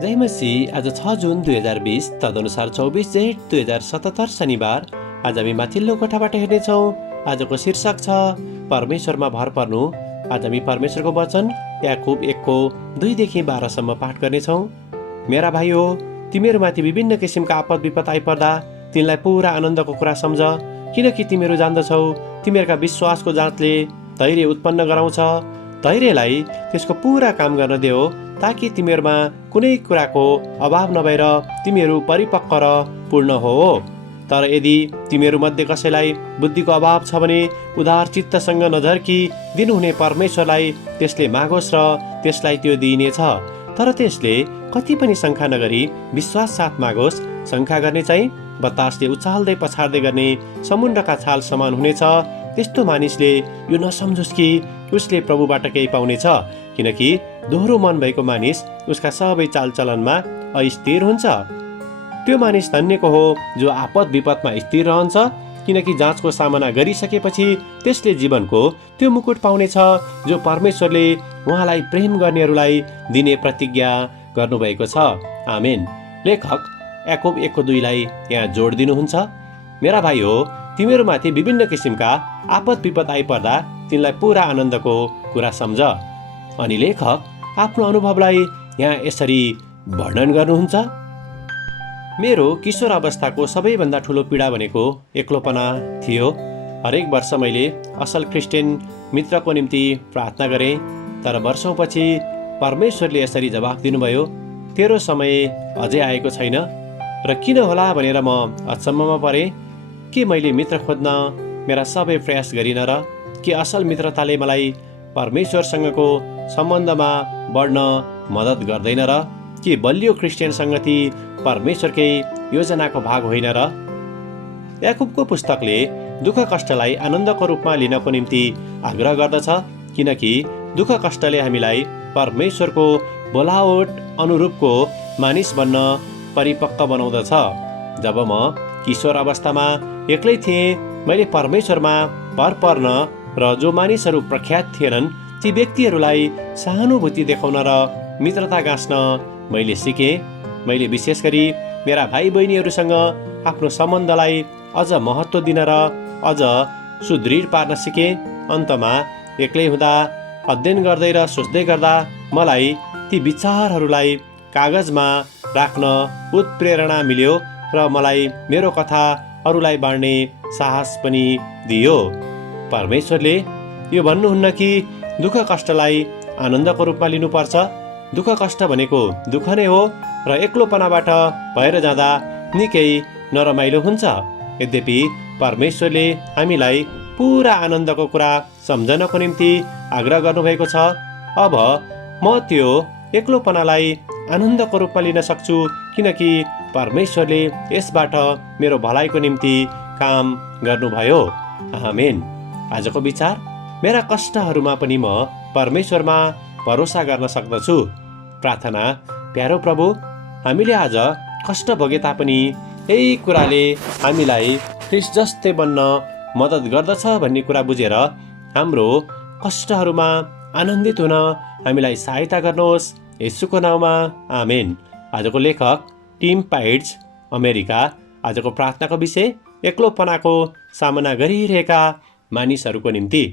जय मसीह। आज 6 जुन 2020 तदनुसार 24 जेठ 2077 शनिबार। आज हामी माथिल्लो कोठाबाट हेर्नेछौँ। आजको शीर्षक छ परमेश्वरमा भर पर्नु। आज हामी परमेश्वरको वचन याकुब 1को 2देखि 12सम्म पाठ गर्नेछौँ। मेरा भाइ हो, तिमीहरूमाथि विभिन्न किसिमका आपद विपद आइपर्दा तिनलाई पुरा आनन्दको कुरा सम्झ, किनकि तिमीहरू जान्दछौ तिमीहरूका विश्वासको जाँचले धैर्य उत्पन्न गराउँछ। धैर्यलाई त्यसको पुरा काम गर्न देऊ, ताकि तिमीहरूमा कुनै कुराको अभाव नभएर तिमीहरू परिपक्व र पूर्ण हो। तर यदि तिमीहरू मध्ये कसैलाई बुद्धिको अभाव छ भने उदार चित्तसँग नझर्की दिनुहुने परमेश्वरलाई त्यसले मागोस् र त्यसलाई त्यो दिइनेछ। तर त्यसले कति पनि शङ्का नगरी विश्वास साथ मागोस्। शङ्का गर्ने चाहिँ बतासले उचाल्दै पछार्दै गर्ने समुद्रका छाल समान हुनेछ। त्यस्तो मानिसले यो नसम्झोस् कि उसले प्रभुबाट केही पाउनेछ, किनकि दोहोरो मन भएको मानिस उसका सबै चालचलनमा अस्थिर हुन्छ। त्यो मानिस धन्यको हो जो आपद विपदमा स्थिर रहन्छ, किनकि जाँचको सामना गरिसकेपछि त्यसले जीवनको त्यो मुकुट पाउनेछ जो परमेश्वरले उहाँलाई प्रेम गर्नेहरूलाई दिने प्रतिज्ञा गर्नुभएको छ। आमेन। लेखक याकुब 1को 2लाई यहाँ जोड दिनुहुन्छ। मेरा भाइ हो, तिमीहरूमाथि विभिन्न किसिमका आपद विपद आइपर्दा तिनलाई पुरा आनन्दको कुरा सम्झ। अनि लेखक आफ्नो अनुभवलाई यहाँ यसरी वर्णन गर्नुहुन्छ। मेरो किशोर अवस्थाको सबैभन्दा ठुलो पीडा भनेको एक्लोपना थियो। हरेक वर्ष मैले असल क्रिस्चियन मित्रको निम्ति प्रार्थना गरेँ, तर वर्षौँपछि परमेश्वरले यसरी जवाफ दिनुभयो, तेरो समय अझै आएको छैन। र किन होला भनेर म अचम्ममा परेँ। के मैले मित्र खोज्न मेरा सबै प्रयास गरिन र? के असल मित्रताले मलाई परमेश्वरसँगको सम्बन्धमा बढ्न मद्दत गर्दैन र? के बलियो क्रिस्चियन सङ्गति परमेश्वरकै योजनाको भाग होइन र? याकुबको पुस्तकले दुःख कष्टलाई आनन्दको रूपमा लिनको निम्ति आग्रह गर्दछ, किनकि दुःख कष्टले हामीलाई परमेश्वरको बोलावट अनुरूपको मानिस बन्न परिपक्व बनाउँदछ। जब म किशोर अवस्थामा एक्लै थिएँ, मैले परमेश्वरमा भर पर्न र जो मानिसहरू प्रख्यात थिएनन् ती व्यक्तिहरूलाई सहानुभूति देखाउन र मित्रता गाँच्न मैले सिकेँ। मैले विशेष गरी मेरा भाइ बहिनीहरूसँग आफ्नो सम्बन्धलाई अझ महत्त्व दिन र अझ सुदृढ पार्न सिकेँ। अन्तमा एक्लै हुँदा, अध्ययन गर्दै र सोच्दै गर्दा मलाई ती विचारहरूलाई कागजमा राख्न उत्प्रेरणा मिल्यो र मलाई मेरो कथा अरूलाई बाँड्ने साहस पनि दियो। परमेश्वरले यो भन्नुहुन्न कि दुःख कष्टलाई आनन्दको रूपमा लिनुपर्छ। दुःख कष्ट भनेको दुःख नै हो र एक्लोपनाबाट भएर जाँदा निकै नरमाइलो हुन्छ। यद्यपि परमेश्वरले हामीलाई पुरा आनन्दको कुरा सम्झनको निम्ति आग्रह गर्नुभएको छ। अब म त्यो एक्लोपनालाई आनन्दको रूपमा लिन सक्छु, किनकि परमेश्वरले यसबाट मेरो भलाइको निम्ति काम गर्नुभयो। आमेन। आजको विचार, मेरा कष्टहरूमा पनि म परमेश्वरमा भरोसा गर्न सक्दछु। प्रार्थना। प्यारो प्रभु, हामीले आज कष्ट भोगे तापनि यही कुराले हामीलाई ख्रिस्ट जस्तै बन्न मद्दत गर्दछ भन्ने कुरा बुझेर हाम्रो कष्टहरूमा आनन्दित हुन हामीलाई सहायता गर्नुहोस्, येशूको नाउँमा। आमेन। आजको लेखक टिम पाइड्स, अमेरिका। आजको प्रार्थनाको विषय एक्लोपनाको सामना गरिरहेका मानिसहरूको निम्ति।